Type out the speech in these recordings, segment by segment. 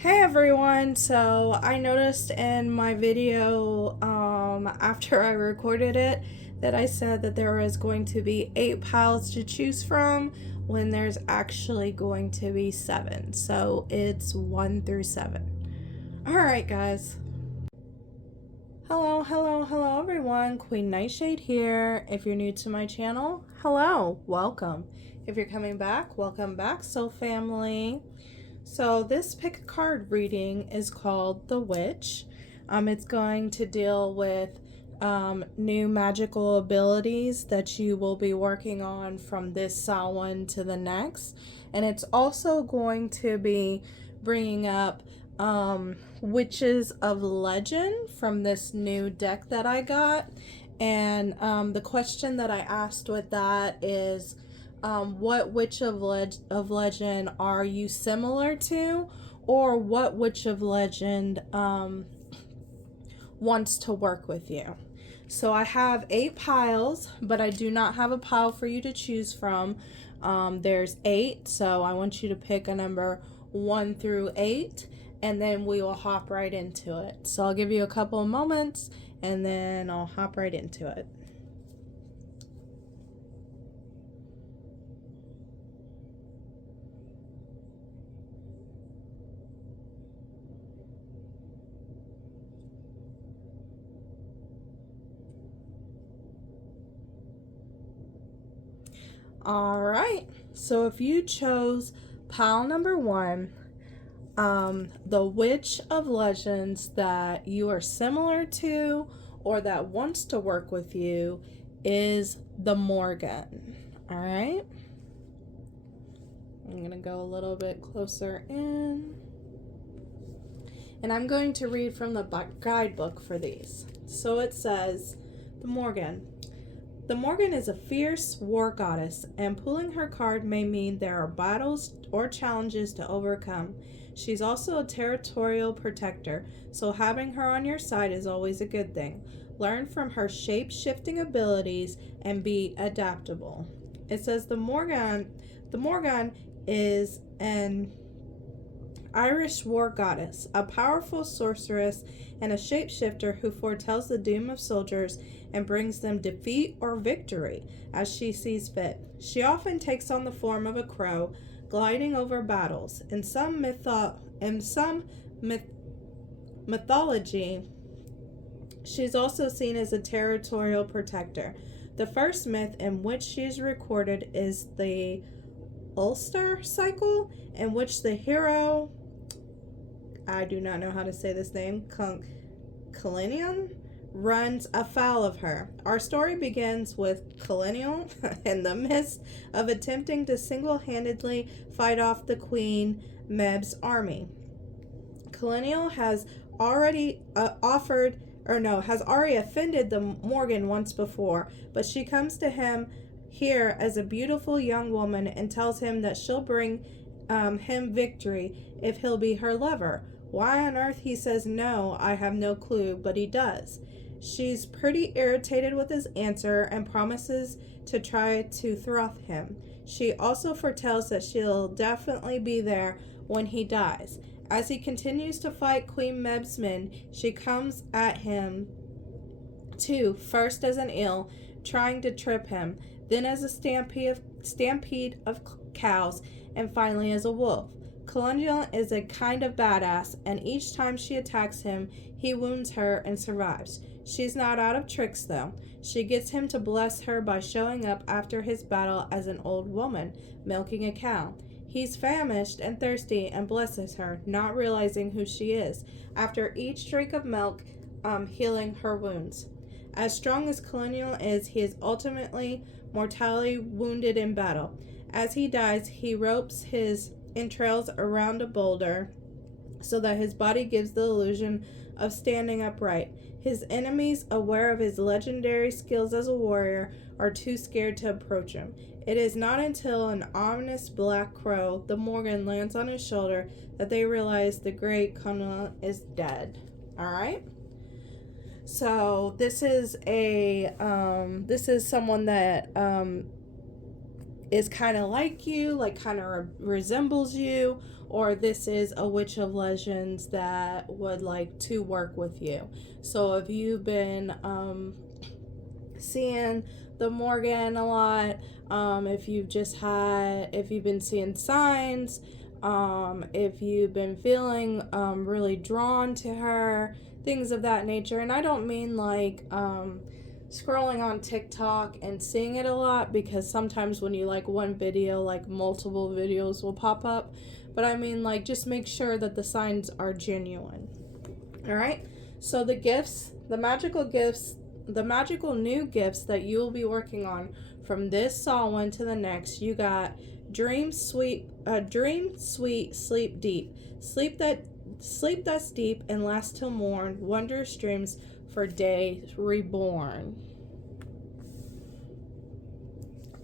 Hey everyone, so I noticed in my video after I recorded it that I said that there was going to be 8 piles to choose from when there's actually going to be 7. So it's 1 through 7. Alright guys. Hello everyone, Queen Nightshade here. If you're new to my channel, hello, welcome. If you're coming back, welcome back, soul family. So this pick a card reading is called The Witch. It's going to deal with new magical abilities that you will be working on from this Samhain to the next. And it's also going to be bringing up Witches of Legend from this new deck that I got. And the question that I asked with that is, what witch of legend are you similar to, or what witch of legend wants to work with you? So I have 8 piles, but I do not have a pile for you to choose from. There's 8, so I want you to pick a number 1 through 8, and then we will hop right into it. So I'll give you a couple of moments, and then I'll hop right into it. All right, so if you chose pile number 1, the witch of legends that you are similar to or that wants to work with you is the Morgan. All right, I'm gonna go a little bit closer in, and I'm going to read from the guidebook for these. So it says, the Morgan. The Morgan is a fierce war goddess, and pulling her card may mean there are battles or challenges to overcome. She's also a territorial protector, so having her on your side is always a good thing. Learn from her shape-shifting abilities and be adaptable. It says the Morgan is an Irish war goddess, a powerful sorceress and a shapeshifter who foretells the doom of soldiers and brings them defeat or victory as she sees fit. She often takes on the form of a crow, gliding over battles. In some mythology, she's also seen as a territorial protector. The first myth in which she is recorded is the Ulster cycle, in which the hero, I do not know how to say this name, 𝒓𝒂𝒊𝒂𝒂𝒊𝒏, runs afoul of her. Our story begins with 𝒓𝒂𝒊𝒂𝒂𝒊𝒏 in the midst of attempting to single-handedly fight off the Queen Meb's army. 𝒓𝒂𝒊𝒂𝒂𝒊𝒏 has already offended the Morgan once before, but she comes to him here as a beautiful young woman and tells him that she'll bring him victory if he'll be her lover. Why on earth he says no, I have no clue, but he does. She's pretty irritated with his answer and promises to try to thwart him. She also foretells that she'll definitely be there when he dies. As he continues to fight Queen Meb's men, she comes at him too, first as an eel, trying to trip him, then as a stampede of cows, and finally as a wolf. 𝒓𝒂𝒊𝒂𝒂𝒊𝒏 is a kind of badass, and each time she attacks him, he wounds her and survives. She's not out of tricks, though. She gets him to bless her by showing up after his battle as an old woman, milking a cow. He's famished and thirsty and blesses her, not realizing who she is, after each drink of milk, healing her wounds. As strong as 𝒓𝒂𝒊𝒂𝒂𝒊𝒏 is, he is ultimately mortally wounded in battle. As he dies, he ropes his entrails around a boulder so that his body gives the illusion of standing upright. His enemies, aware of his legendary skills as a warrior, are too scared to approach him. It is not until an ominous black crow, the Morgan, lands on his shoulder that they realize the great 𝒓𝒂𝒊𝒂𝒂𝒊𝒏 is dead. Alright? So this is someone that is kind of like you, like kind of resembles you, or this is a witch of legends that would like to work with you. So if you've been seeing the Morgan a lot, if you've been seeing signs, if you've been feeling really drawn to her, things of that nature. And I don't mean like scrolling on TikTok and seeing it a lot, because sometimes when you like one video, like multiple videos will pop up. But I mean, like, just make sure that the signs are genuine. All right. So the gifts, the magical new gifts that you will be working on from this Samhain to the next, you got dream sweet, sleep deep, sleep that's deep and lasts till morn, wondrous dreams for day reborn.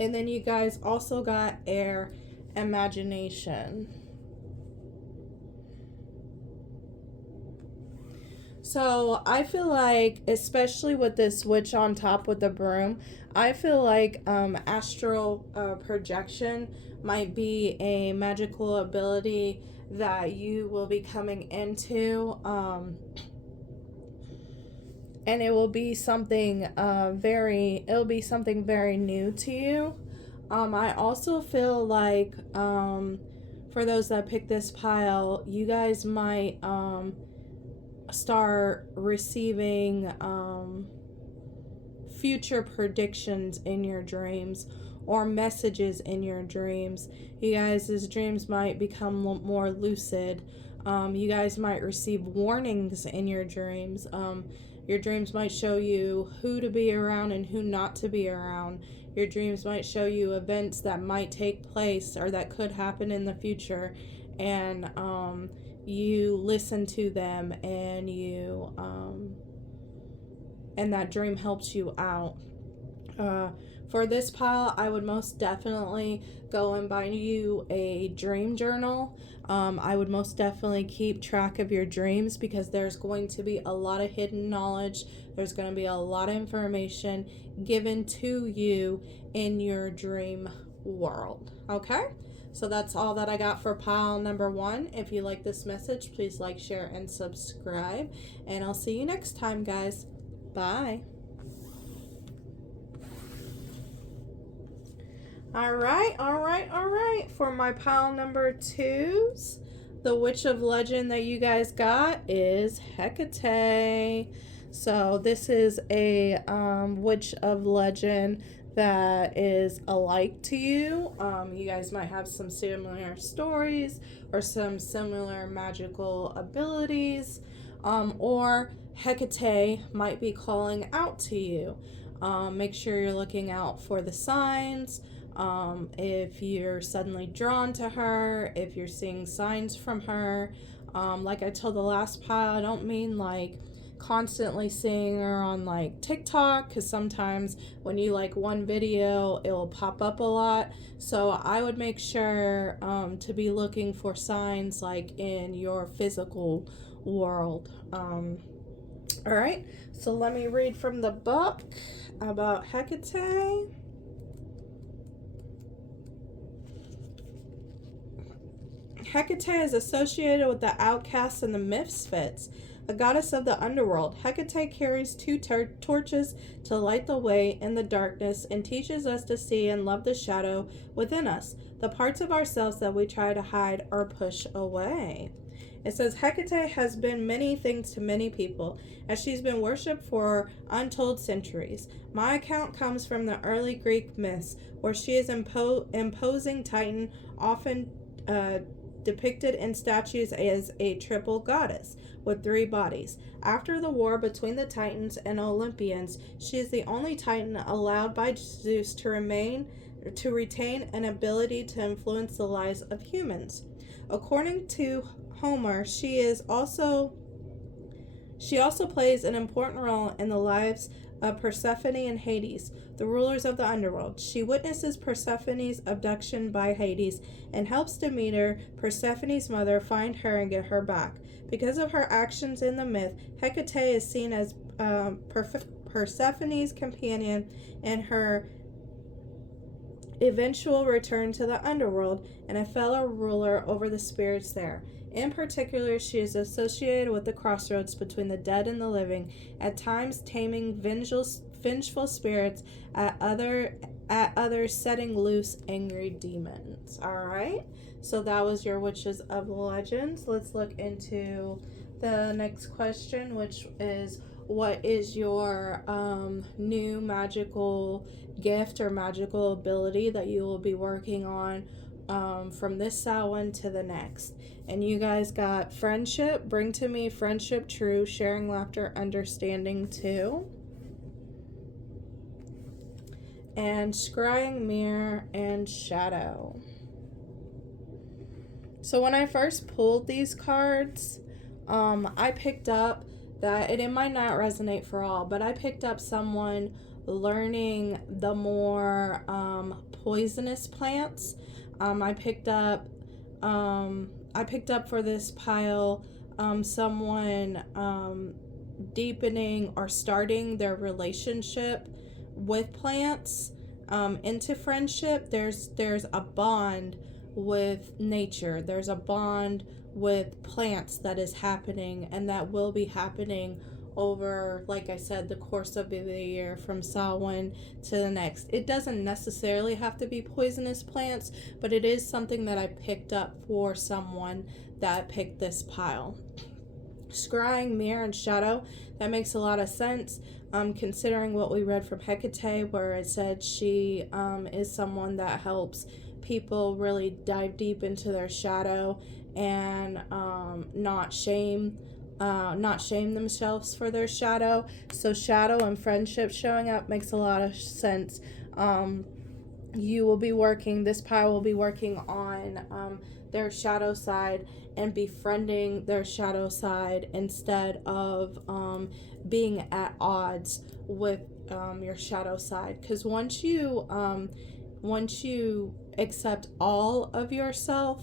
And then you guys also got air imagination. So I feel like, especially with this witch on top with the broom, I feel like astral projection might be a magical ability that you will be coming into, and it will be something very new to you. I also feel like for those that pick this pile, you guys might start receiving future predictions in your dreams, or messages in your dreams. You guys' dreams might become more lucid. You guys might receive warnings in your dreams. Your dreams might show you who to be around and who not to be around. Your dreams might show you events that might take place or that could happen in the future, and you listen to them, and and that dream helps you out. For this pile, I would most definitely go and buy you a dream journal. I would most definitely keep track of your dreams, because there's going to be a lot of hidden knowledge. There's going to be a lot of information given to you in your dream world. Okay? So that's all that I got for pile number 1. If you like this message, please like, share, and subscribe. And I'll see you next time, guys. Bye. All right. For my pile number 2s, the witch of legend that you guys got is Hecate. So this is a witch of legend that is alike to you. You guys might have some similar stories or some similar magical abilities, or Hecate might be calling out to you. Make sure you're looking out for the signs. If you're suddenly drawn to her, if you're seeing signs from her. Like I told the last pile, I don't mean like constantly seeing her on like TikTok, because sometimes when you like one video, it will pop up a lot. So I would make sure to be looking for signs like in your physical world. All right, so let me read from the book about Hecate. Hecate is associated with the outcasts and the misfits, a goddess of the underworld. Hecate carries 2 torches to light the way in the darkness and teaches us to see and love the shadow within us, the parts of ourselves that we try to hide or push away. It says Hecate has been many things to many people, as she's been worshipped for untold centuries. My account comes from the early Greek myths, where she is imposing Titan, often depicted in statues as a triple goddess with 3 bodies. After the war between the Titans and Olympians, she is the only Titan allowed by Zeus to retain an ability to influence the lives of humans. According to Homer, she also plays an important role in the lives of Persephone and Hades, the rulers of the underworld. She witnesses Persephone's abduction by Hades and helps Demeter, Persephone's mother, find her and get her back. Because of her actions in the myth, Hecate is seen as Persephone's companion, and her eventual return to the underworld, and a fellow ruler over the spirits there. In particular, she is associated with the crossroads between the dead and the living, at times taming vengeful spirits, at others setting loose angry demons. All right, so that was your Witches of Legends. Let's look into the next question, which is, what is your new magical gift or magical ability that you will be working on from this Samhain to the next? And you guys got friendship, bring to me friendship true, sharing laughter, understanding too, and scrying mirror and shadow. So when I first pulled these cards, I picked up that, and it might not resonate for all, but I picked up someone learning the more poisonous plants. I picked up for this pile someone deepening or starting their relationship with plants into friendship. There's a bond with nature. There's a bond with plants that is happening, and that will be happening over, like I said, the course of the year from Samhain to the next. It doesn't necessarily have to be poisonous plants, but it is something that I picked up for someone that picked this pile. Scrying mirror and shadow, that makes a lot of sense, considering what we read from Hecate, where it said she is someone that helps people really dive deep into their shadow and not shame themselves for their shadow. So shadow and friendship showing up makes a lot of sense. You will be working, this pile will be working on their shadow side and befriending their shadow side instead of being at odds with your shadow side. Because once you accept all of yourself,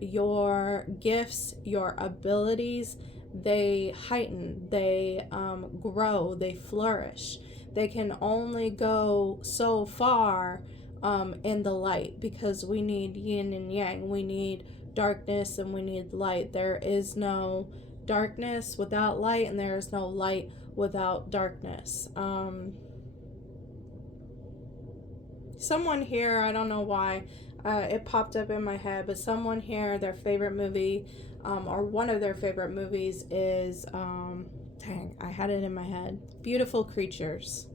your gifts, your abilities, they heighten, they grow, they flourish. They can only go so far in the light, because we need yin and yang. We need darkness and we need light. There is no darkness without light, and there is no light without darkness. Someone here, I don't know why, it popped up in my head, but someone here, their favorite movie, or one of their favorite movies is, dang, I had it in my head, Beautiful Creatures.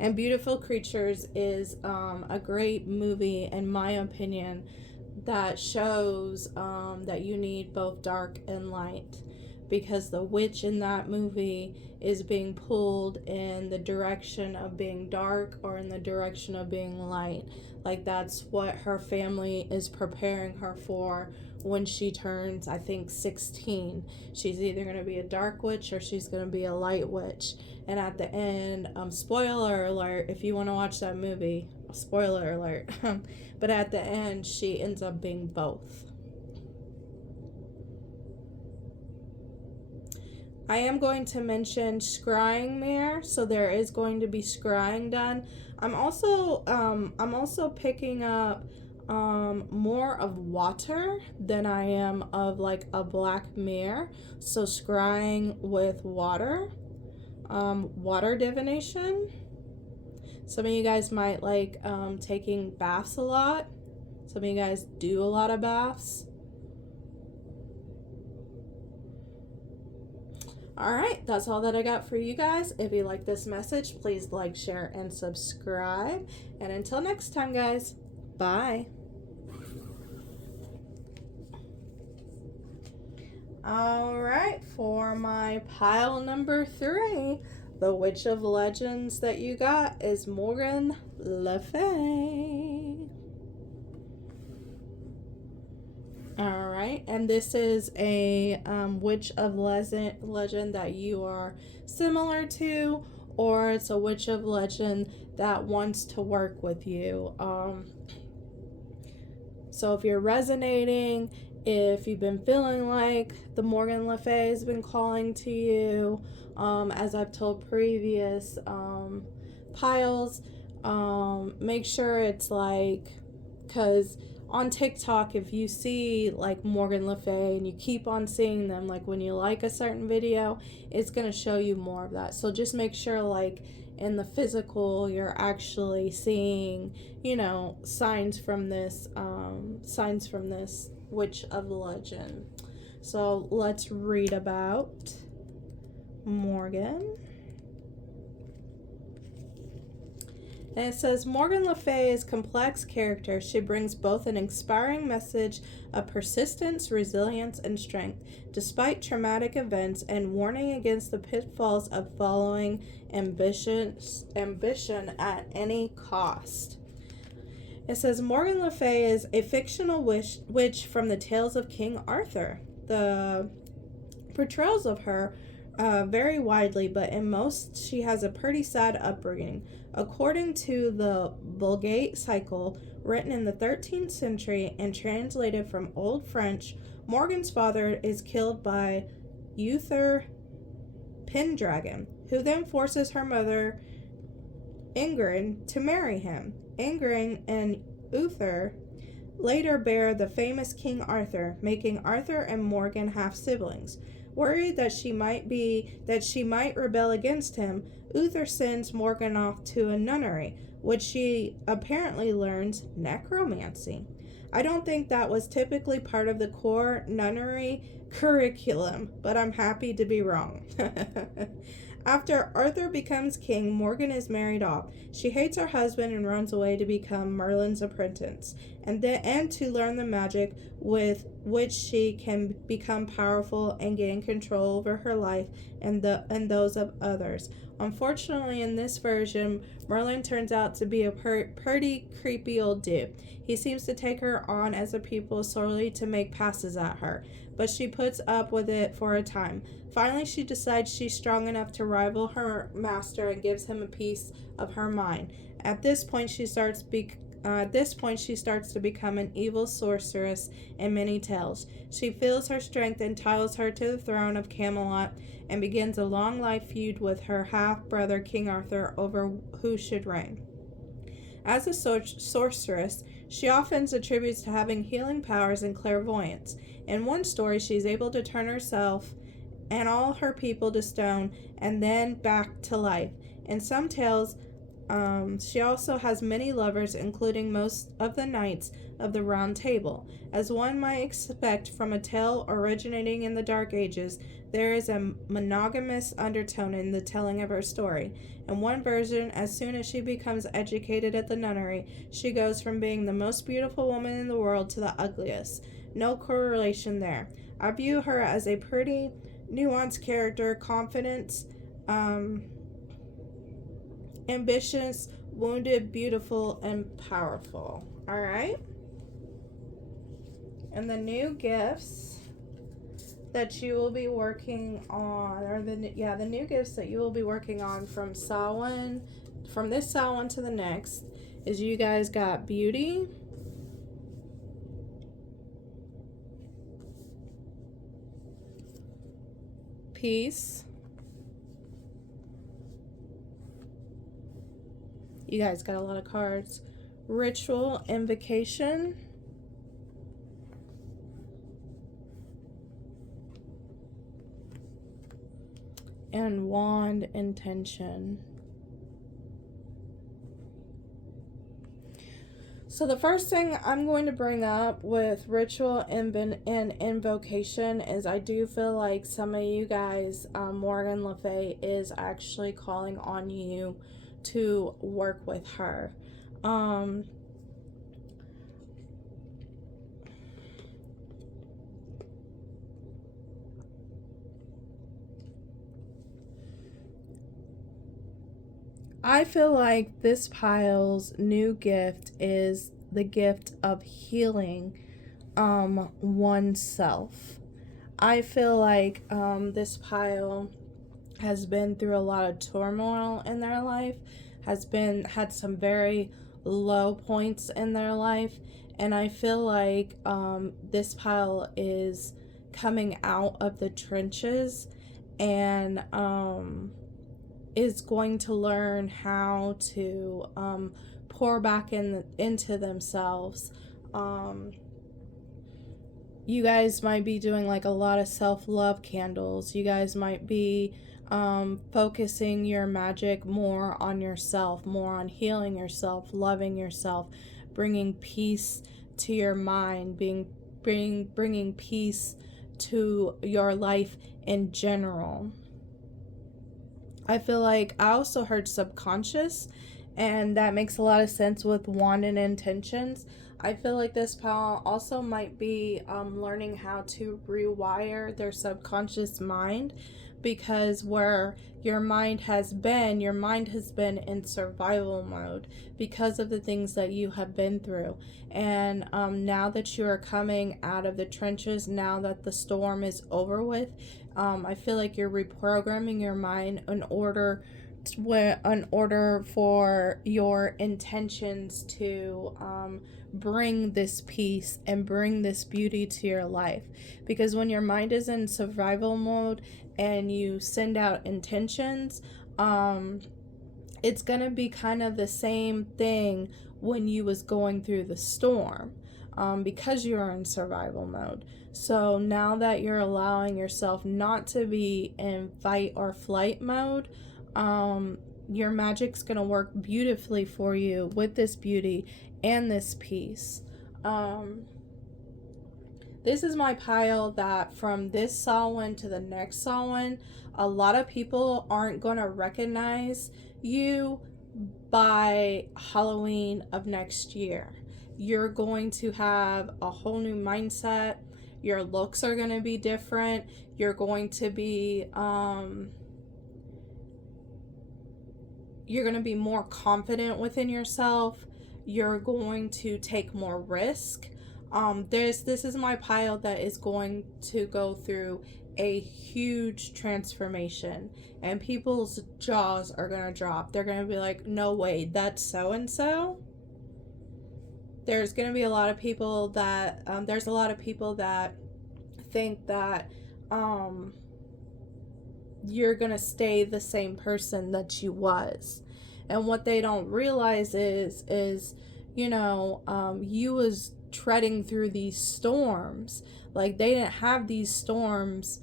And Beautiful Creatures is a great movie, in my opinion, that shows that you need both dark and light, because the witch in that movie is being pulled in the direction of being dark or in the direction of being light. Like, that's what her family is preparing her for when she turns, I think, 16. She's either going to be a dark witch or she's going to be a light witch. And at the end, spoiler alert, if you want to watch that movie, spoiler alert, but at the end, she ends up being both. I am going to mention scrying mirror, so there is going to be scrying done. I'm also picking up more of water than I am of like a black mirror. So scrying with water, water divination. Some of you guys might like taking baths a lot. Some of you guys do a lot of baths. Alright, that's all that I got for you guys. If you like this message, please like, share, and subscribe. And until next time, guys, bye. Alright, for my pile number 3, the Witch of Legends that you got is Morgan Le Fay. Alright, and this is a Witch of Legend that you are similar to, or it's a Witch of Legend that wants to work with you. So if you're resonating, if you've been feeling like the Morgan Le Fay has been calling to you, as I've told previous piles, Make sure it's like, because on TikTok, if you see like Morgan Le Fay and you keep on seeing them, like when you like a certain video, it's going to show you more of that. So just make sure like in the physical, you're actually seeing, signs from this witch of legend. So let's read about Morgan. And it says, Morgan Le Fay is a complex character. She brings both an inspiring message of persistence, resilience, and strength, despite traumatic events, and warning against the pitfalls of following ambition at any cost. It says, Morgan Le Fay is a fictional witch from the tales of King Arthur. The portrayals of her vary widely, but in most, she has a pretty sad upbringing. According to the Vulgate cycle, written in the 13th century and translated from Old French, Morgan's father is killed by Uther Pendragon, who then forces her mother, Ingrid, to marry him. Ingrid and Uther later bear the famous King Arthur, making Arthur and Morgan half-siblings. Worried that she might rebel against him, Uther sends Morgan off to a nunnery, which she apparently learns necromancy. I don't think that was typically part of the core nunnery curriculum, but I'm happy to be wrong. After Arthur becomes king, Morgan is married off. She hates her husband and runs away to become Merlin's apprentice, and to learn the magic with which she can become powerful and gain control over her life and those of others. Unfortunately, in this version, Merlin turns out to be a pretty creepy old dude. He seems to take her on as a pupil solely to make passes at her, but she puts up with it for a time. Finally, she decides she's strong enough to rival her master and gives him a piece of her mind. At this point, she starts to become an evil sorceress in many tales. She feels her strength entitles her to the throne of Camelot and begins a long life feud with her half-brother King Arthur over who should reign. As a sorceress, she often attributes to having healing powers and clairvoyance. In one story, she's able to turn herself and all her people to stone and then back to life. In some tales, she also has many lovers, including most of the knights of the Round Table. As one might expect from a tale originating in the Dark Ages, there is a monogamous undertone in the telling of her story. In one version, as soon as she becomes educated at the nunnery, she goes from being the most beautiful woman in the world to the ugliest. No correlation there. I view her as a pretty nuanced character, confident, ambitious, wounded, beautiful, and powerful. All right. And the new gifts that you will be working on, the new gifts that you will be working on from Samhain, from this Samhain to the next, is you guys got beauty, peace. You guys got a lot of cards. Ritual, invocation. And wand, intention. So the first thing I'm going to bring up with ritual and invocation is I do feel like some of you guys, Morgan Le Fay is actually calling on you to work with her. I feel like this pile's new gift is the gift of healing oneself. I feel like this pile has been through a lot of turmoil in their life, had some very low points in their life, and I feel like this pile is coming out of the trenches and is going to learn how to pour back into themselves. You guys might be doing like a lot of self-love candles. You guys might be focusing your magic more on yourself, more on healing yourself, loving yourself, bringing peace to your mind, bringing peace to your life in general. I feel like I also heard subconscious, and that makes a lot of sense with wand and intentions. I feel like this pal also might be learning how to rewire their subconscious mind, because where your mind has been in survival mode because of the things that you have been through. And now that you are coming out of the trenches, now that the storm is over with, I feel like you're reprogramming your mind in order for your intentions to bring this peace and bring this beauty to your life. Because when your mind is in survival mode and you send out intentions, it's gonna be kind of the same thing when you was going through the storm, because you're in survival mode. So now that you're allowing yourself not to be in fight or flight mode, your magic's gonna work beautifully for you with this beauty and this peace. This is my pile that from this Samhain to the next Samhain, a lot of people aren't gonna recognize you by Halloween of next year. You're going to have a whole new mindset. Your looks are going to be different. You're going to be more confident within yourself. You're going to take more risk. This is my pile that is going to go through a huge transformation, and people's jaws are going to drop. They're going to be like, no way, that's so and so. There's going to be a lot of people that think that you're going to stay the same person that you was. And what they don't realize is you was treading through these storms. Like, they didn't have these storms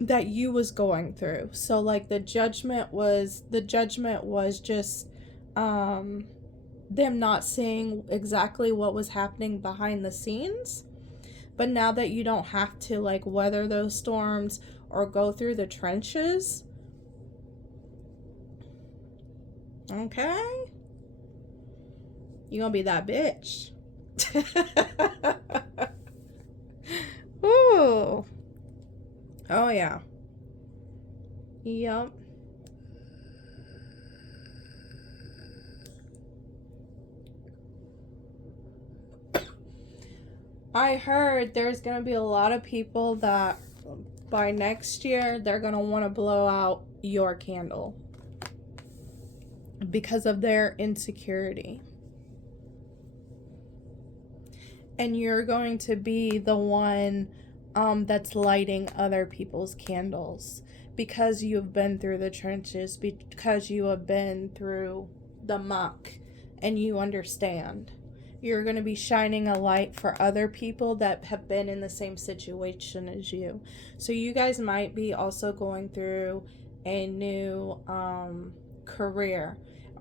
that you was going through. So like the judgment was just them not seeing exactly what was happening behind the scenes. But now that you don't have to like weather those storms or go through the trenches, okay, you're gonna be that bitch. Ooh. Oh yeah. Yep. I heard there's going to be a lot of people that by next year they're going to want to blow out your candle because of their insecurity. And you're going to be the one that's lighting other people's candles because you've been through the trenches, because you have been through the muck and you understand. You're going to be shining a light for other people that have been in the same situation as you. So you guys might be also going through a new career,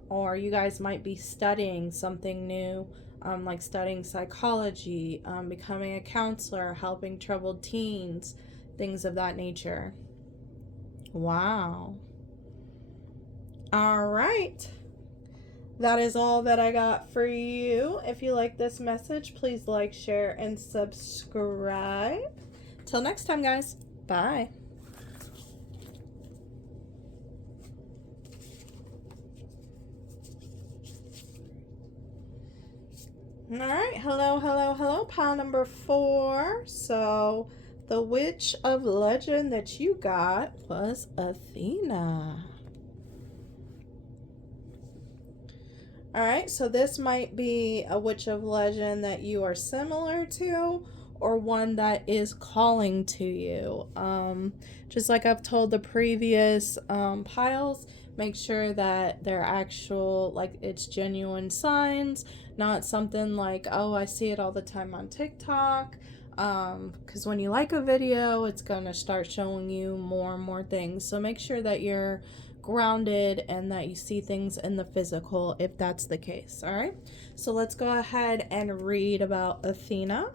or you guys might be studying something new, like studying psychology, becoming a counselor, helping troubled teens, things of that nature. Wow. All right. That is all that I got for you. If you like this message, please like, share, and subscribe. Till next time, guys. Bye. All right. Hello. Pile number 4. So the witch of legend that you got was Athena. All right, so this might be a witch of legend that you are similar to, or one that is calling to you. Just like I've told the previous piles, make sure that they're actual, like it's genuine signs, not something like, oh, I see it all the time on TikTok. Because when you like a video, it's going to start showing you more and more things. So make sure that you're grounded and that you see things in the physical if that's the case. All right, so let's go ahead and read about Athena.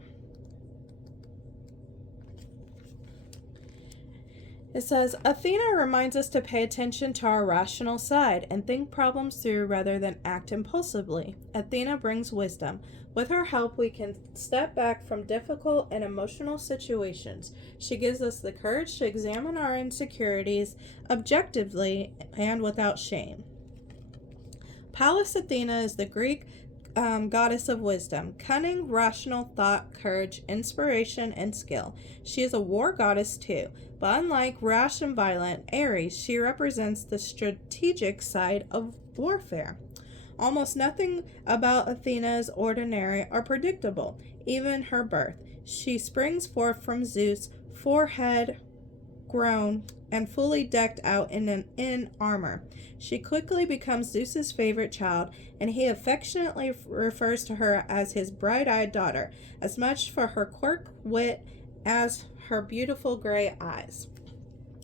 It says, Athena reminds us to pay attention to our rational side and think problems through rather than act impulsively. Athena brings wisdom. With her help, we can step back from difficult and emotional situations. She gives us the courage to examine our insecurities objectively and without shame. Pallas Athena is the Greek goddess of wisdom, cunning, rational thought, courage, inspiration, and skill. She is a war goddess too, but unlike rash and violent Ares, she represents the strategic side of warfare. Almost nothing about Athena is ordinary or predictable, even her birth. She springs forth from Zeus, forehead grown and fully decked out in armor. She quickly becomes Zeus's favorite child, and he affectionately refers to her as his bright-eyed daughter, as much for her quirk, wit, as her beautiful gray eyes.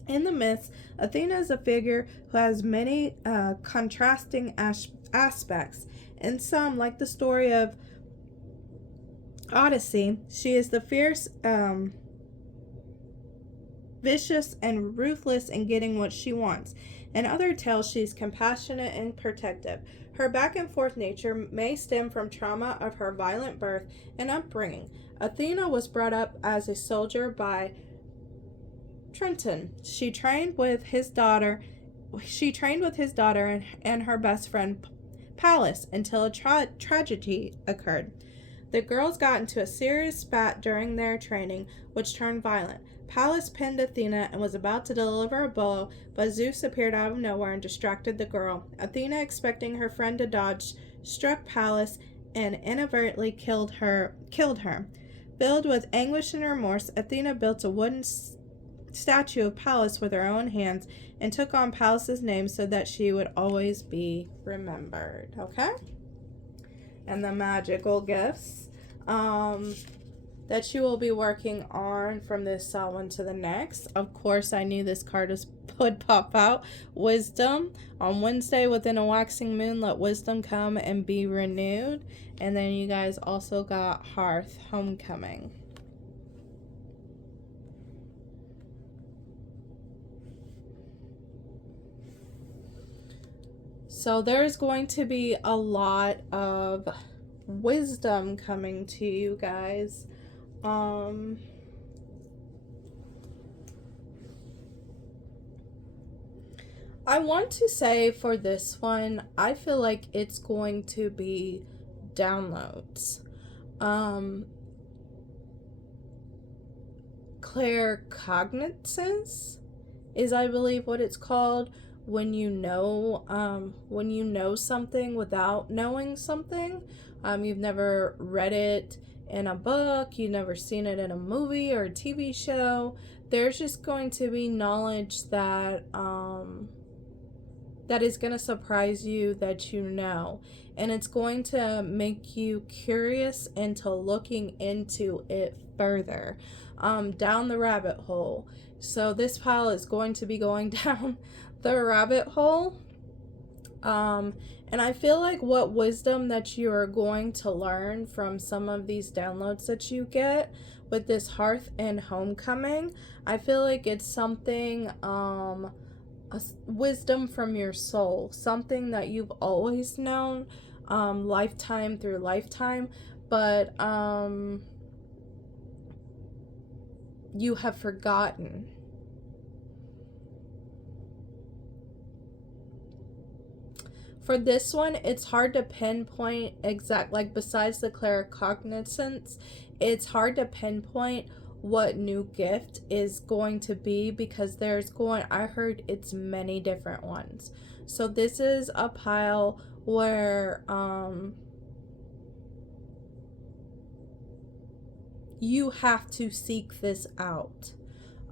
In the myths, Athena is a figure who has many contrasting aspects. In some, like the story of Odyssey, she is the fierce, vicious, and ruthless in getting what she wants. In other tales, she's compassionate and protective. Her back-and-forth nature may stem from trauma of her violent birth and upbringing. Athena was brought up as a soldier by Trenton. She trained with his daughter and her best friend Pallas until a tragedy occurred. The girls got into a serious spat during their training, which turned violent. Pallas pinned Athena and was about to deliver a blow, but Zeus appeared out of nowhere and distracted the girl. Athena, expecting her friend to dodge, struck Pallas and inadvertently killed her. Filled with anguish and remorse, Athena built a wooden statue of Pallas with her own hands and took on Pallas's name so that she would always be remembered. Okay? And the magical gifts that you will be working on from this one to the next. Of course, I knew this card would pop out. Wisdom. On Wednesday, within a waxing moon, let wisdom come and be renewed. And then you guys also got Hearth, Homecoming. So there's going to be a lot of wisdom coming to you guys. I want to say for this one, I feel like it's going to be downloads. Claircognizance is, I believe, what it's called. When you know something without knowing something. You've never read it in a book, you've never seen it in a movie or a TV show. There's just going to be knowledge that that is going to surprise you, that you know, and it's going to make you curious into looking into it further, down the rabbit hole. So this pile is going to be going down the rabbit hole. And I feel like what wisdom that you are going to learn from some of these downloads that you get with this Hearth and Homecoming, I feel like it's something, a wisdom from your soul, something that you've always known, lifetime through lifetime, but you have forgotten. For this one, it's hard to pinpoint exact, like besides the claircognizance, it's hard to pinpoint what new gift is going to be, because I heard it's many different ones. So this is a pile where you have to seek this out.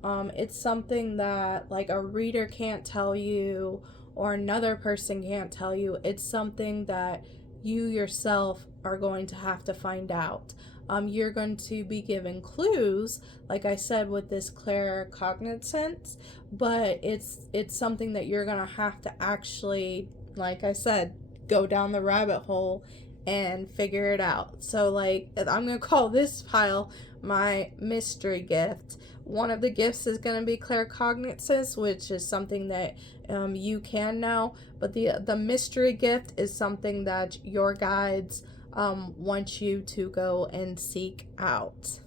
It's something that like a reader can't tell you or another person can't tell you. It's something that you yourself are going to have to find out. You're going to be given clues, like I said, with this 𝒓𝒂𝒂𝒊𝒂𝒊𝒏, but it's something that you're going to have to actually, like I said, go down the rabbit hole and figure it out. So like, I'm going to call this pile my mystery gift. One of the gifts is going to be 𝒓𝒂𝒂𝒊𝒂𝒊𝒏, which is something that you can know, but the mystery gift is something that your guides want you to go and seek out.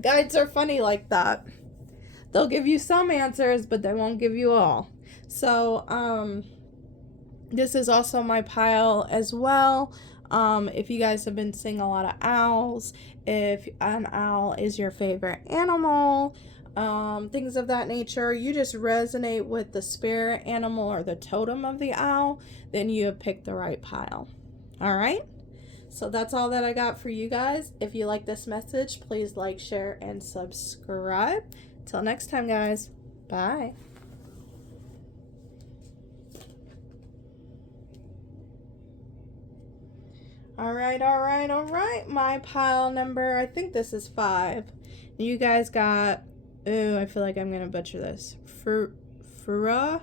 Guides are funny like that. They'll give you some answers, but they won't give you all. So this is also my pile as well. If you guys have been seeing a lot of owls, if an owl is your favorite animal, things of that nature, you just resonate with the spirit animal or the totem of the owl, then you have picked the right pile. All right, so that's all that I got for you guys. If you like this message, please like, share, and subscribe. Till next time, guys. Bye. All right. My pile number, I think this is 5. You guys got, ooh, I feel like I'm going to butcher this. 𝒓𝒂𝒂𝒊𝒄𝒂𝒄𝒄.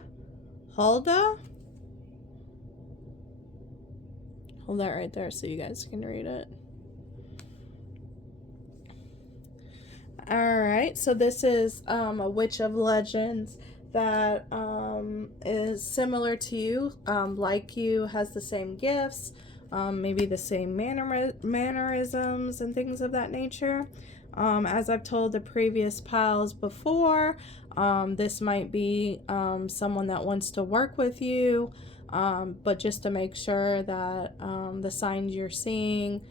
Hold that right there so you guys can read it. All right, so this is a witch of legends that is similar to you, like you, has the same gifts, maybe the same mannerisms and things of that nature. As I've told the previous piles before, this might be someone that wants to work with you, but just to make sure that the signs you're seeing,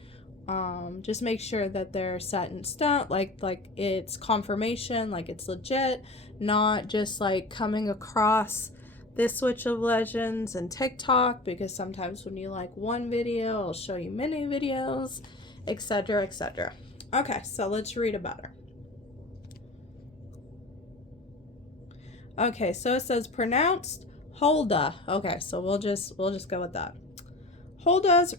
just make sure that they're set in stone, like it's confirmation, like it's legit, not just like coming across this Witch of Legends and TikTok, because sometimes when you like one video, I'll show you many videos, etc., etc. Okay, so let's read about her. Okay, so it says pronounced 𝒓𝒐𝒐. Okay, so we'll just go with that. 𝒓𝒐𝒐's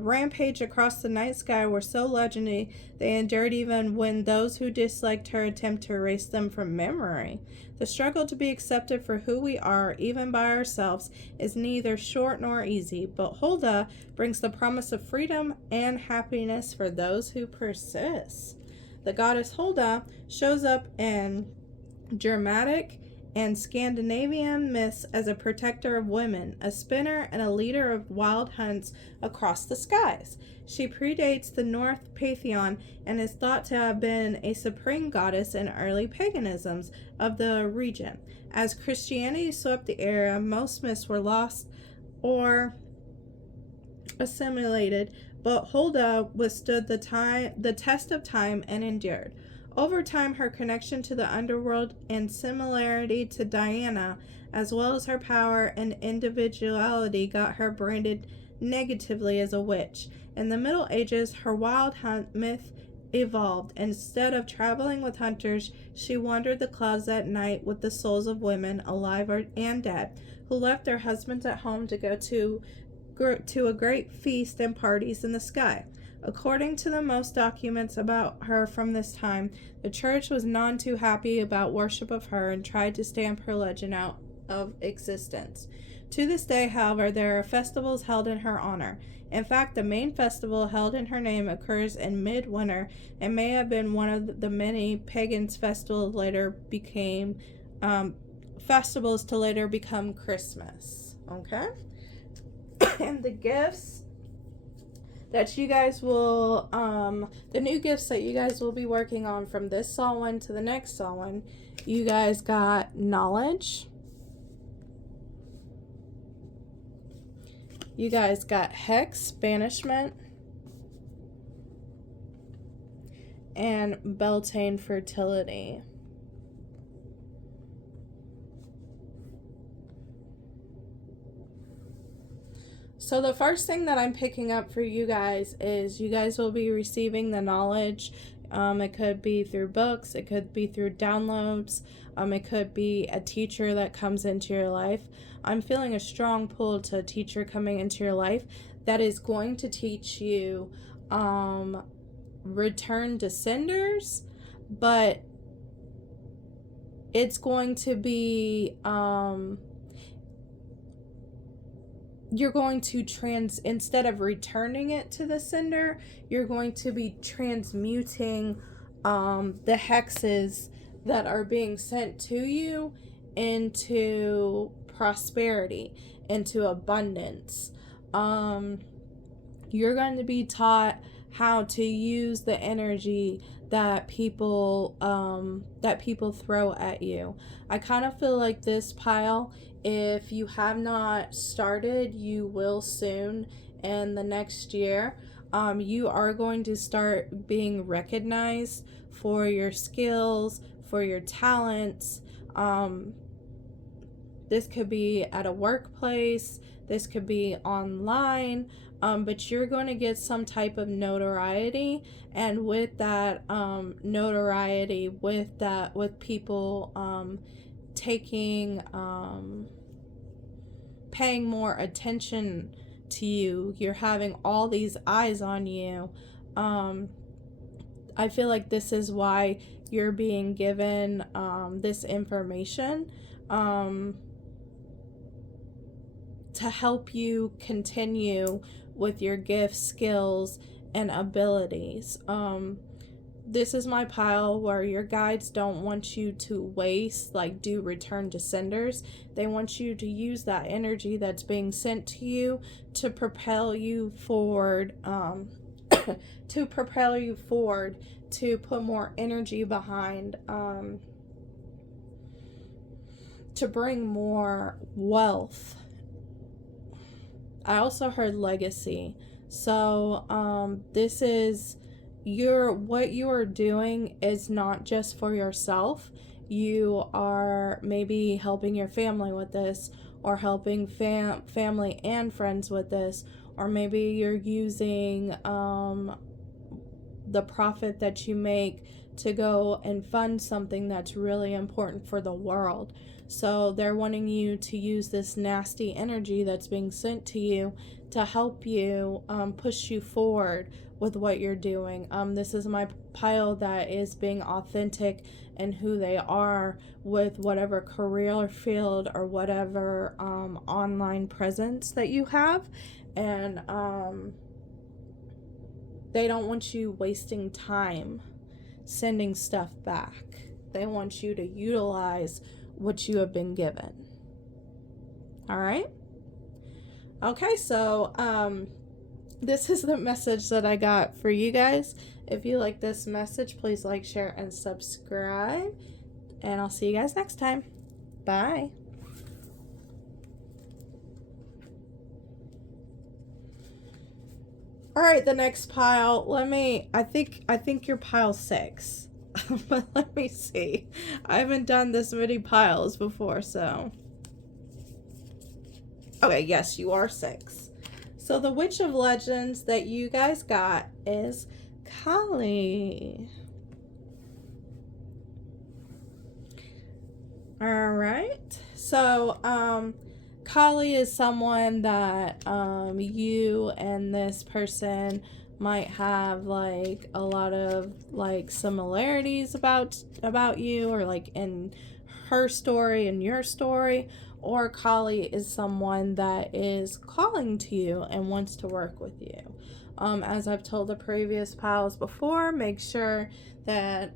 rampage across the night sky were so legendary they endured even when those who disliked her attempt to erase them from memory. The struggle to be accepted for who we are, even by ourselves, is neither short nor easy, but 𝒓𝒐𝒐 brings the promise of freedom and happiness for those who persist. The goddess 𝒓𝒐𝒐 shows up in dramatic and Scandinavian myths as a protector of women, a spinner, and a leader of wild hunts across the skies. She predates the North pantheon and is thought to have been a supreme goddess in early paganisms of the region. As Christianity swept the area, most myths were lost or assimilated, but 𝒓𝒐𝒐 withstood the test of time and endured. Over time, her connection to the underworld and similarity to Diana, as well as her power and individuality, got her branded negatively as a witch. In the Middle Ages, her wild hunt myth evolved. Instead of traveling with hunters, she wandered the clouds at night with the souls of women, alive and dead, who left their husbands at home to go to a great feast and parties in the sky. According to the most documents about her from this time, the church was none too happy about worship of her and tried to stamp her legend out of existence. To this day, however, there are festivals held in her honor. In fact, the main festival held in her name occurs in midwinter and may have been one of the many pagans festivals to later become Christmas. Okay? And the gifts that you guys will, the new gifts that you guys will be working on from this Samhain to the next Samhain, you guys got knowledge. You guys got hex, banishment, and Beltane, fertility. So So the first thing that I'm picking up for you guys is you guys will be receiving the knowledge. It could be through books, it could be through downloads, it could be a teacher that comes into your life. I'm feeling a strong pull to a teacher coming into your life that is going to teach you return to senders, but it's going to be you're going to instead of returning it to the sender, you're going to be transmuting the hexes that are being sent to you into prosperity, into abundance. You're going to be taught how to use the energy that people throw at you. I kind of feel like this pile, if you have not started, you will soon in the next year. You are going to start being recognized for your skills, for your talents. This could be at a workplace, this could be online, but you're going to get some type of notoriety, and with that notoriety, with people taking paying more attention to you, you're having all these eyes on you. I feel like this is why you're being given this information to help you continue with your gifts, skills, and abilities. This is my pile where your guides don't want you to waste, like do return to senders. They want you to use that energy that's being sent to you to propel you forward, to put more energy behind, to bring more wealth. I also heard legacy. So this is what you are doing is not just for yourself. You are maybe helping your family with this, or helping family and friends with this, or maybe you're using the profit that you make to go and fund something that's really important for the world. So they're wanting you to use this nasty energy that's being sent to you to help you push you forward with what you're doing. This is my pile that is being authentic in who they are with whatever career field or whatever online presence that you have. And they don't want you wasting time sending stuff back. They want you to utilize what you have been given. All right? Okay, so this is the message that I got for you guys. If you like this message, please like, share, and subscribe. And I'll see you guys next time. Bye. All right, the next pile. I think you're pile 6. But let me see. I haven't done this many piles before, so. Okay, yes, you are 6. So the Witch of Legends that you guys got is Kali. All right. So, Kali is someone that you and this person might have like a lot of like similarities about you, or like in her story and your story. Or Kali is someone that is calling to you and wants to work with you. As I've told the previous piles before, make sure that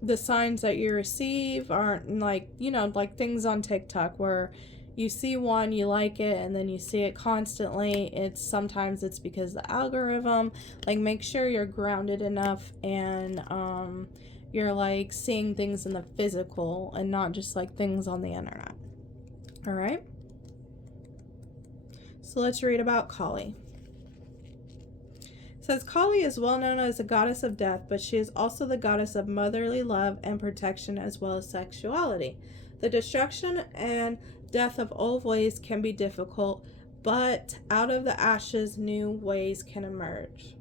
the signs that you receive aren't like, like things on TikTok where you see one, you like it, and then you see it constantly. Sometimes it's because the algorithm. Like, make sure you're grounded enough and you're like seeing things in the physical and not just like things on the internet. All right. So let's read about Kali. It says, Kali is well known as a goddess of death, but she is also the goddess of motherly love and protection, as well as sexuality. The destruction and death of old ways can be difficult, but out of the ashes new ways can emerge.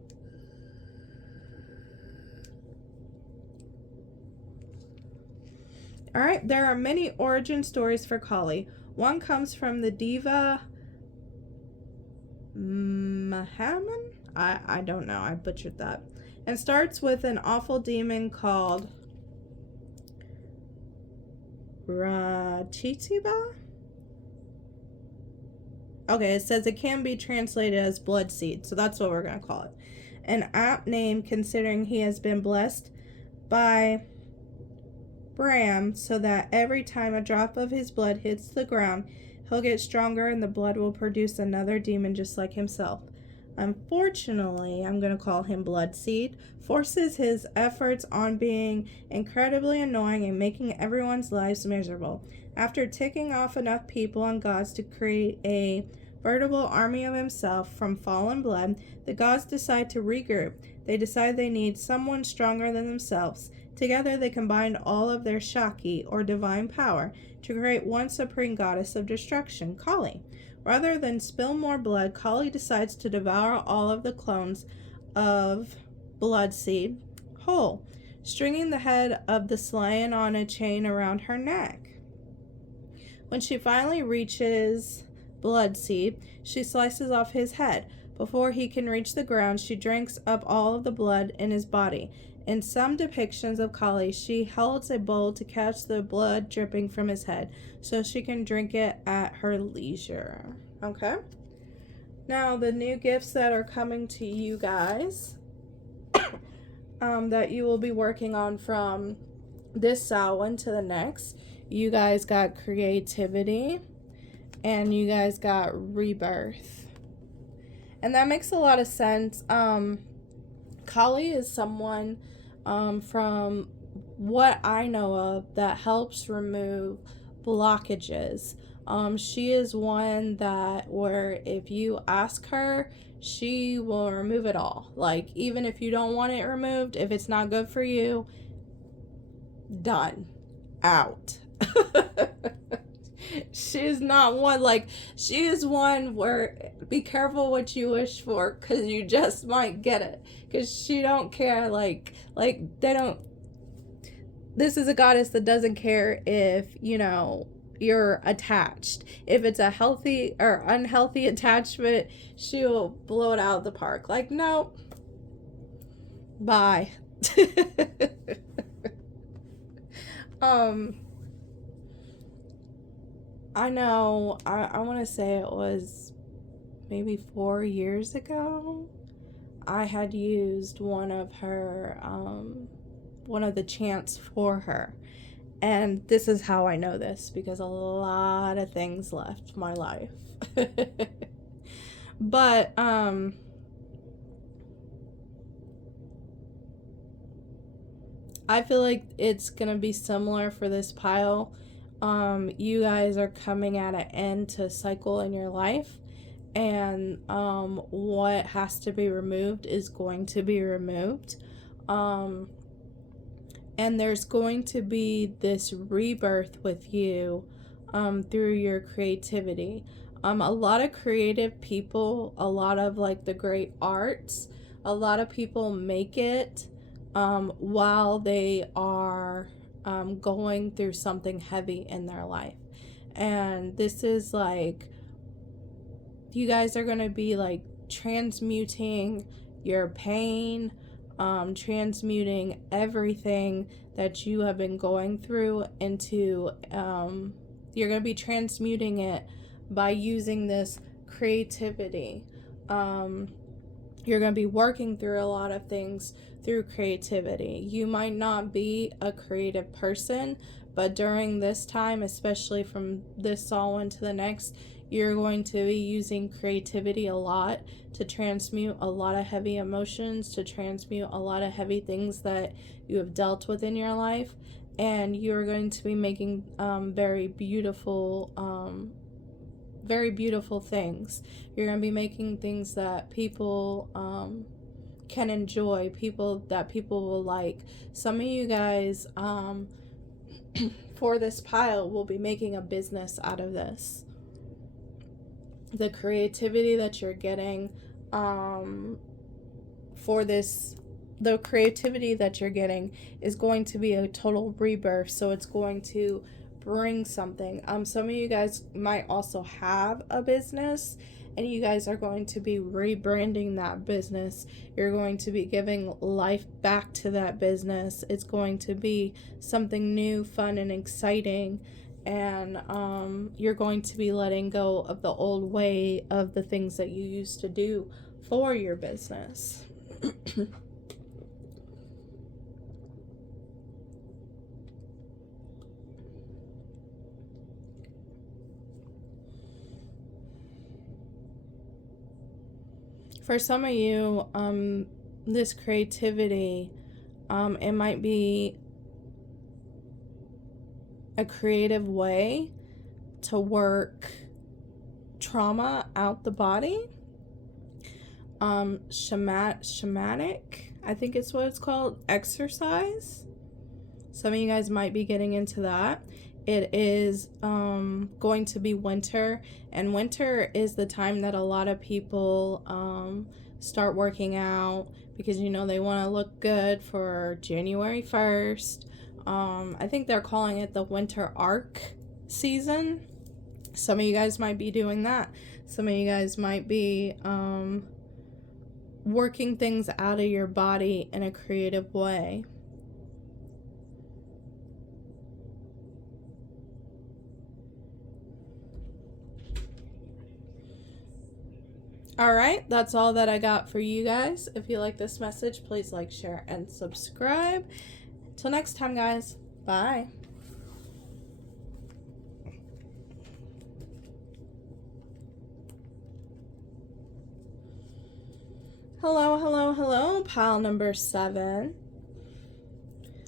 All right, there are many origin stories for Kali. One comes from the diva Mahaman? I don't know, I butchered that. And starts with an awful demon called Rachitiba? Okay, it says it can be translated as blood seed, so that's what we're going to call it. An apt name considering he has been blessed by Brahm so that every time a drop of his blood hits the ground, he'll get stronger and the blood will produce another demon just like himself. Unfortunately, I'm going to call him Blood Seed, forces his efforts on being incredibly annoying and making everyone's lives miserable. After ticking off enough people and gods to create a veritable army of himself from fallen blood, the gods decide to regroup. They decide they need someone stronger than themselves. Together they combine all of their Shakti, or divine power, to create one supreme goddess of destruction, Kali. Rather than spill more blood, Kali decides to devour all of the clones of Blood Seed whole, stringing the head of the slain on a chain around her neck. When she finally reaches Blood Seed, she slices off his head. Before he can reach the ground, she drinks up all of the blood in his body. In some depictions of Kali, she holds a bowl to catch the blood dripping from his head so she can drink it at her leisure. Okay? Now, the new gifts that are coming to you guys that you will be working on from this Samhain to the next. You guys got creativity and you guys got rebirth. And that makes a lot of sense. Kali is someone from what I know of that helps remove blockages. She is one that where if you ask her, she will remove it all. Like, even if you don't want it removed, if it's not good for you, done. Out. She is not one, like, she is one where be careful what you wish for, because you just might get it. Because she don't care, like they don't, this is a goddess that doesn't care if, you know, you're attached. If it's a healthy or unhealthy attachment, she will blow it out of the park. Like, no, bye. I know, I want to say it was maybe 4 years ago, I had used one of her, one of the chants for her. And this is how I know this, because a lot of things left my life. But, I feel like it's going to be similar for this pile. You guys are coming at an end to a cycle in your life, and what has to be removed is going to be removed. And there's going to be this rebirth with you through your creativity. A lot of creative people, a lot of like the great arts, a lot of people make it while they are going through something heavy in their life. And this is like, you guys are going to be like transmuting your pain, transmuting everything that you have been going through into, you're going to be transmuting it by using this creativity. You're going to be working through a lot of things through creativity. You might not be a creative person, but during this time, especially from this Samhain to the next, you're going to be using creativity a lot to transmute a lot of heavy emotions, to transmute a lot of heavy things that you have dealt with in your life. And you're going to be making very beautiful things. You're going to be making things that people can enjoy, that people will like. Some of you guys, for this pile will be making a business out of this. The creativity that you're getting for this, the creativity that you're getting is going to be a total rebirth. So it's going to bring something. Some of you guys might also have a business, and you guys are going to be rebranding that business. You're going to be giving life back to that business. It's going to be something new, fun, and exciting. And you're going to be letting go of the old way of the things that you used to do for your business. For some of you, this creativity, it might be a creative way to work trauma out the body. Shamanic, I think it's what it's called, exercise. Some of you guys might be getting into that. It is going to be winter, and winter is the time that a lot of people start working out, because you know they want to look good for January 1st. I think they're calling it the winter arc season. Some of you guys might be doing that. Some of you guys might be working things out of your body in a creative way. All right, that's all that I got for you guys. If you like this message, please like, share, and subscribe. Till next time, guys. Bye. Hello, hello, hello, pile number 7.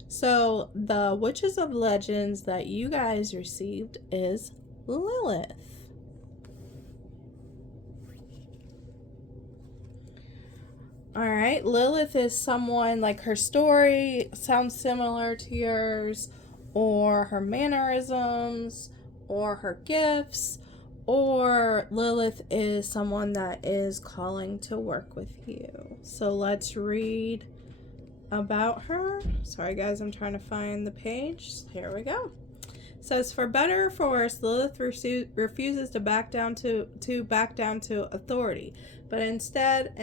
So the Witches of Legends that you guys received is Lilith. Alright, Lilith is someone, like, her story sounds similar to yours, or her mannerisms, or her gifts, or Lilith is someone that is calling to work with you. So let's read about her. Sorry guys, I'm trying to find the page. Here we go. It says, for better or for worse, Lilith refuses to back down to authority, but instead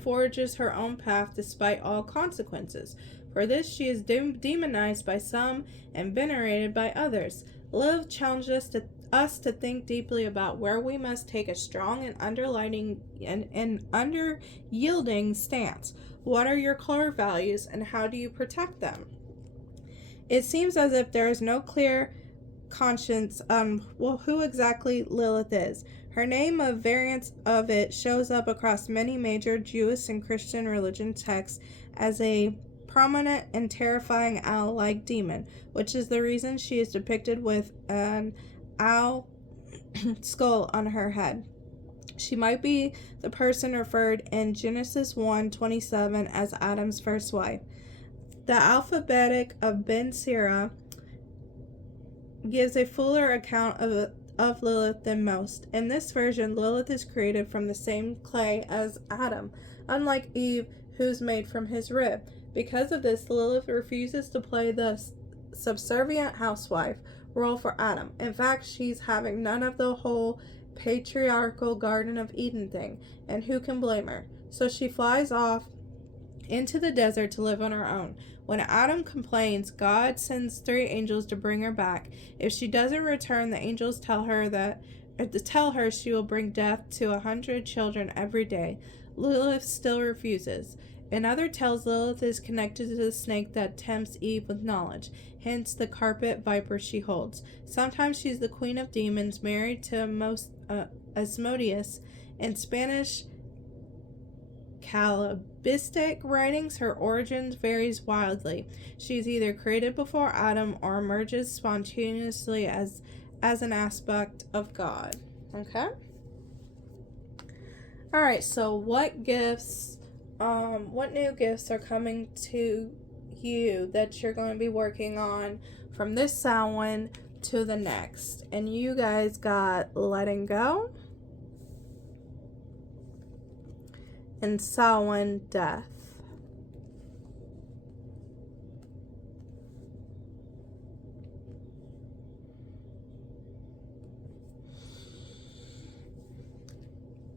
forges her own path despite all consequences. For this she is demonized by some and venerated by others. Lilith challenges us to think deeply about where we must take a strong and under-yielding stance. What are your core values and how do you protect them? It seems as if there is no clear conscience on who exactly Lilith is. Her name of variants of it shows up across many major Jewish and Christian religion texts as a prominent and terrifying owl-like demon, which is the reason she is depicted with an owl skull on her head. She might be the person referred in Genesis 1:27 as Adam's first wife. The alphabetic of Ben Sira gives a fuller account of Lilith than most. In this version, Lilith is created from the same clay as Adam, unlike Eve, who's made from his rib. Because of this, Lilith refuses to play the subservient housewife role for Adam. In fact, she's having none of the whole patriarchal Garden of Eden thing, and who can blame her? So she flies off into the desert to live on her own. When Adam complains, God sends 3 angels to bring her back. If she doesn't return, the angels tell her she will bring death to 100 children every day. Lilith still refuses. Another tells Lilith is connected to the snake that tempts Eve with knowledge, hence the carpet viper she holds. Sometimes she's the queen of demons, married to Asmodeus. In Spanish Kabbalistic writings, her origins varies wildly. She is either created before Adam or emerges spontaneously as an aspect of God. Okay? Alright, so what gifts what new gifts are coming to you that you're going to be working on from this Samhain to the next. And you guys got letting go and Samhain death.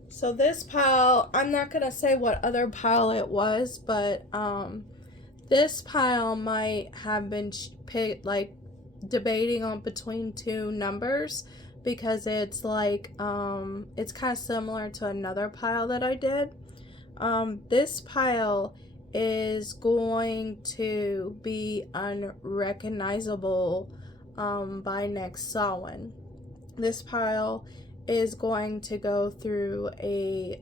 So this pile, I'm not going to say what other pile it was, but this pile might have been like debating on between two numbers, because it's like it's kind of similar to another pile that I did. This pile is going to be unrecognizable by next Samhain. This pile is going to go through a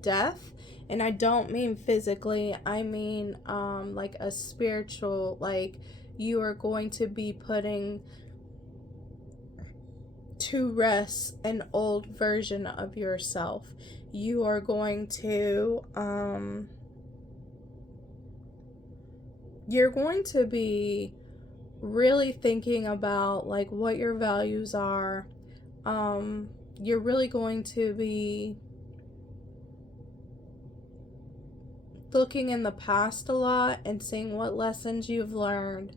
death, and I don't mean physically, I mean like a spiritual, like you are going to be putting to rest an old version of yourself. You are going to you're going to be really thinking about like what your values are. You're really going to be looking in the past a lot and seeing what lessons you've learned,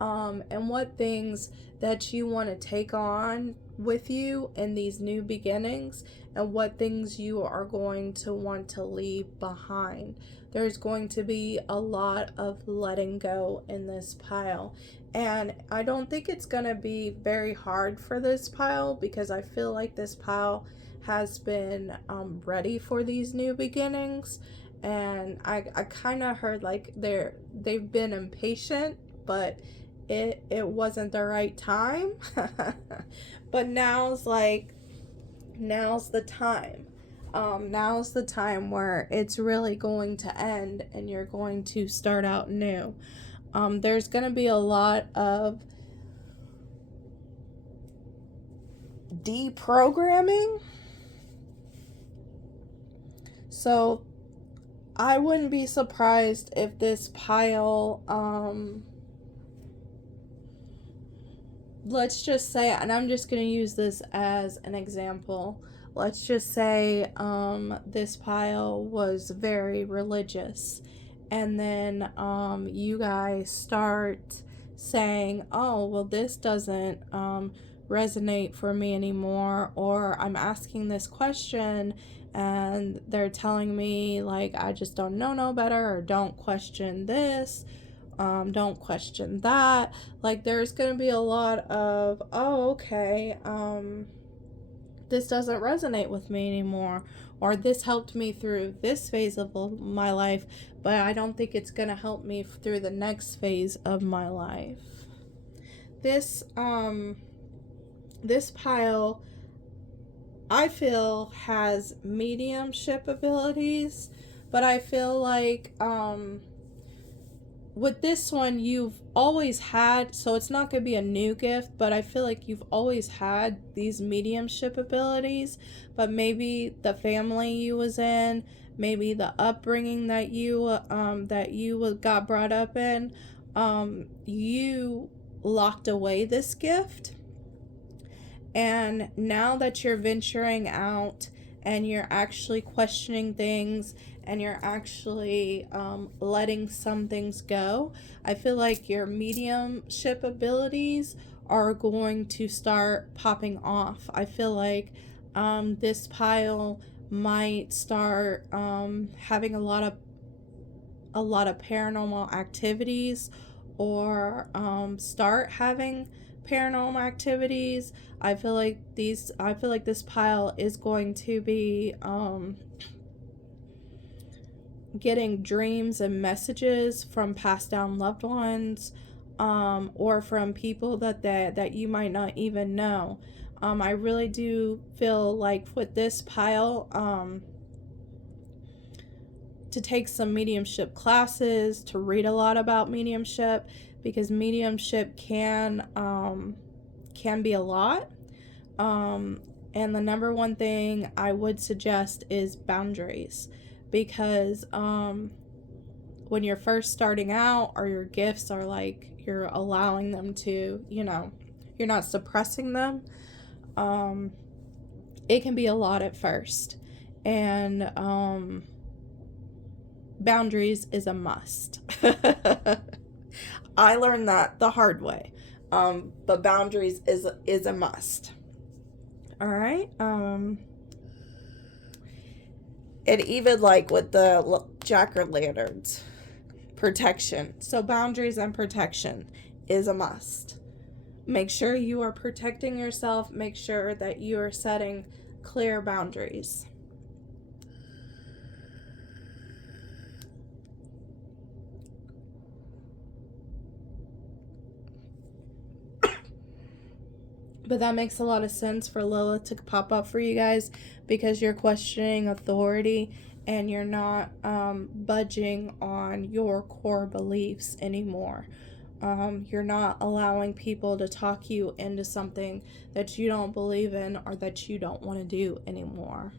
and what things that you want to take on with you in these new beginnings, and what things you are going to want to leave behind. There's going to be a lot of letting go in this pile, and I don't think it's going to be very hard for this pile, because I feel like this pile has been ready for these new beginnings. And I kind of heard like they've been impatient, but it wasn't the right time. But now's the time. Now's the time where it's really going to end and you're going to start out new. There's going to be a lot of deprogramming. So I wouldn't be surprised if this pile, let's just say, and I'm just going to use this as an example, let's just say this pile was very religious, and then you guys start saying, oh, well, this doesn't resonate for me anymore, or I'm asking this question and they're telling me like I just don't know no better, or don't question this, don't question that. Like there's gonna be a lot of, oh, okay, this doesn't resonate with me anymore, or this helped me through this phase of my life, but I don't think it's gonna help me through the next phase of my life. This pile, I feel, has mediumship abilities, but I feel like with this one you've always had, so it's not going to be a new gift, but I feel like you've always had these mediumship abilities, but maybe the family you was in, maybe the upbringing that you got brought up in, you locked away this gift. And now that you're venturing out and you're actually questioning things and you're actually letting some things go, I feel like your mediumship abilities are going to start popping off. I feel like this pile might start having a lot of paranormal activities, or start having paranormal activities. I feel like this pile is going to be getting dreams and messages from passed down loved ones, or from people that you might not even know. I really do feel like with this pile, to take some mediumship classes, to read a lot about mediumship, because mediumship can be a lot. And the number one thing I would suggest is boundaries, because when you're first starting out, or your gifts are like, you're allowing them to, you're not suppressing them, it can be a lot at first. And boundaries is a must. I learned that the hard way. But boundaries is a must. All right. And even like with the jack-o'-lanterns, protection. So boundaries and protection is a must. Make sure you are protecting yourself. Make sure that you are setting clear boundaries. But that makes a lot of sense for Lilith to pop up for you guys, because you're questioning authority and you're not budging on your core beliefs anymore. You're not allowing people to talk you into something that you don't believe in or that you don't want to do anymore.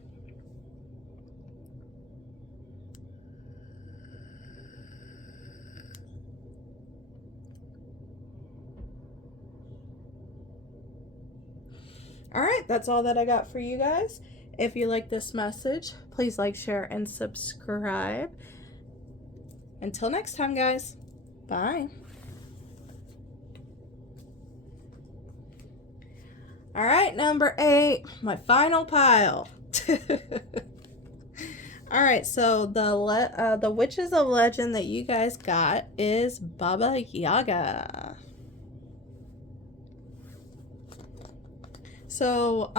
Alright, that's all that I got for you guys. If you like this message, please like, share, and subscribe. Until next time, guys. Bye. Alright, number 8, my final pile. Alright, so the witches of legend that you guys got is Baba Yaga. So,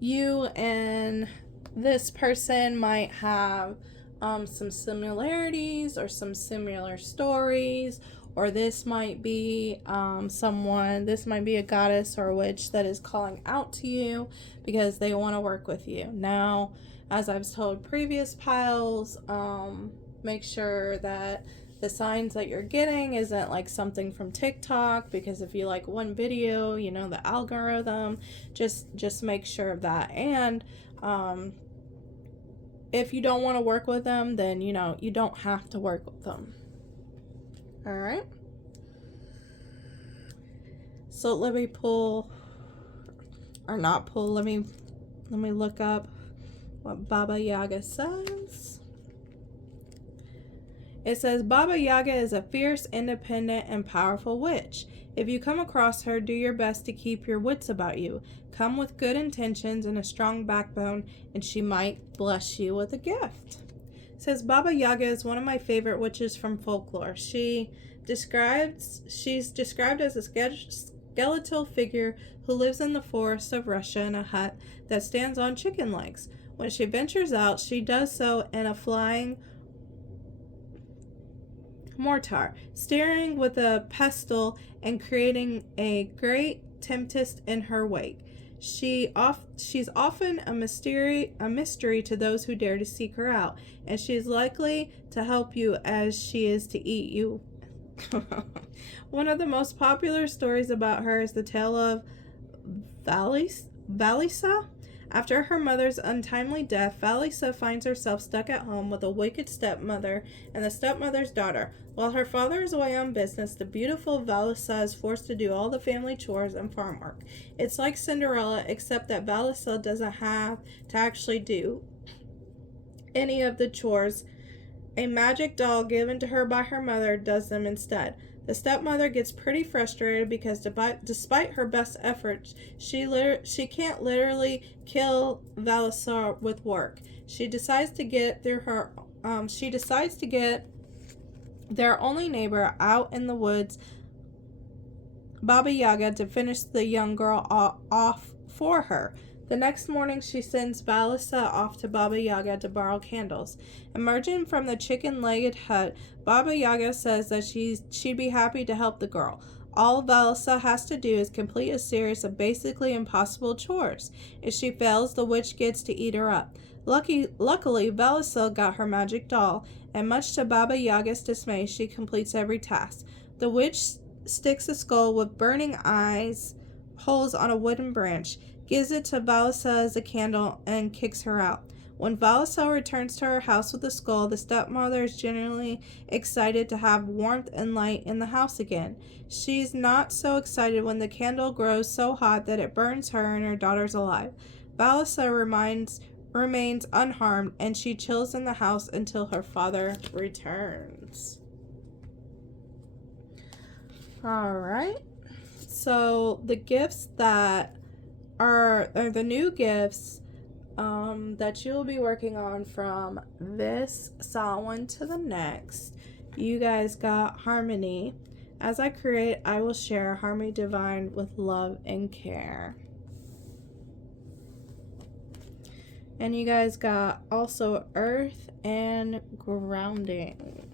you and this person might have some similarities or some similar stories, or this might be this might be a goddess or a witch that is calling out to you because they want to work with you. Now, as I've told previous piles, make sure that the signs that you're getting isn't like something from TikTok, because if you like one video, the algorithm, just make sure of that. And if you don't want to work with them, then you don't have to work with them. All right, so let me pull, or not pull, let me look up what Baba Yaga says. It says, Baba Yaga is a fierce, independent, and powerful witch. If you come across her, do your best to keep your wits about you. Come with good intentions and a strong backbone, and she might bless you with a gift. It says, Baba Yaga is one of my favorite witches from folklore. She's described as a skeletal figure who lives in the forests of Russia in a hut that stands on chicken legs. When she ventures out, she does so in a flying mortar, steering with a pestle and creating a great tempest in her wake. She's often a mystery to those who dare to seek her out, and she is likely to help you as she is to eat you. One of the most popular stories about her is the tale of 𝕉𝒊𝒈𝒂𝒂𝒊𝒆𝒂. After her mother's untimely death, 𝕉𝒊𝒈𝒂 finds herself stuck at home with a wicked stepmother and the stepmother's daughter. While her father is away on business, the beautiful 𝕉𝒊𝒂 is forced to do all the family chores and farm work. It's like Cinderella, except that 𝕉𝒊𝒂 doesn't have to actually do any of the chores. A magic doll given to her by her mother does them instead. The stepmother gets pretty frustrated because despite her best efforts, she can't literally kill 𝕉𝒊𝒂 with work. She decides to get their only neighbor out in the woods, Baba Yaga, to finish the young girl off for her. The next morning, she sends 𝕉𝒂𝒂 off to Baba Yaga to borrow candles. Emerging from the chicken-legged hut, Baba Yaga says that she'd be happy to help the girl. All 𝕉𝒂𝒂 has to do is complete a series of basically impossible chores. If she fails, the witch gets to eat her up. Luckily, 𝕉𝒂𝒂 got her magic doll, and much to Baba Yaga's dismay, she completes every task. The witch sticks a skull with burning holes on a wooden branch. gives it to 𝕉𝒂 as a candle, and kicks her out. When 𝕉𝒂 returns to her house with the skull, the stepmother is genuinely excited to have warmth and light in the house again. She's not so excited when the candle grows so hot that it burns her and her daughters alive. 𝕉𝒂 remains unharmed, and she chills in the house until her father returns. Alright, so the gifts that are the new gifts that you'll be working on from this psalm to the next. You guys got harmony. As I create, I will share harmony divine with love and care. And you guys got also earth and grounding.